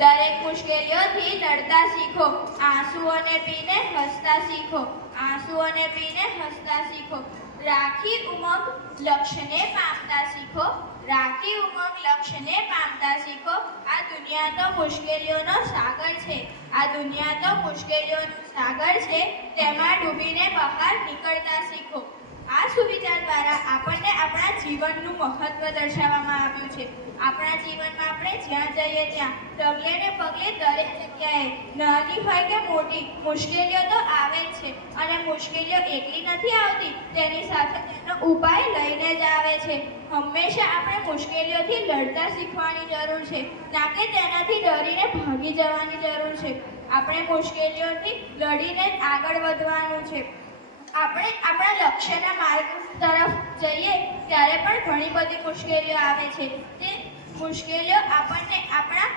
દરેક મુશ્કેલીઓથી લડતા શીખો. આંસુઓને પીને હસતા શીખો. આંસુઓને પીને હસતા શીખો. રાખી ઉમંગ લક્ષ્યને પામતા શીખો. રાખી ઉમંગ લક્ષ્યને પામતા શીખો. આ દુનિયા તો મુશ્કેલીઓનો સાગર છે. આ દુનિયા તો મુશ્કેલીઓનો સાગર છે. તેમાં ડૂબીને બહાર નીકળતા શીખો. આ સુવિચાર દ્વારા આપણને આપણા જીવનનું મહત્વ દર્શાવવામાં આવ્યું છે. આપણા જીવનમાં આપણે જ્યાં જઈએ ત્યાં ડગલે ને પગલે દરેક જગ્યાએ નાની હોય કે મોટી મુશ્કેલીઓ તો આવે જ છે. અને મુશ્કેલીઓ એકલી નથી આવતી, તેની સાથે તેનો ઉપાય લઈને જ આવે છે. હંમેશા આપણે મુશ્કેલીઓથી લડતા શીખવાની જરૂર છે, ના કે તેનાથી ડરીને ભાગી જવાની જરૂર છે. આપણે મુશ્કેલીઓથી લડીને આગળ વધવાનું છે. આપણે આપણા લક્ષ્યના માર્ગ તરફ જઈએ ત્યારે પણ ઘણી બધી મુશ્કેલીઓ આવે છે. તે મુશ્કેલીઓ આપણને આપણા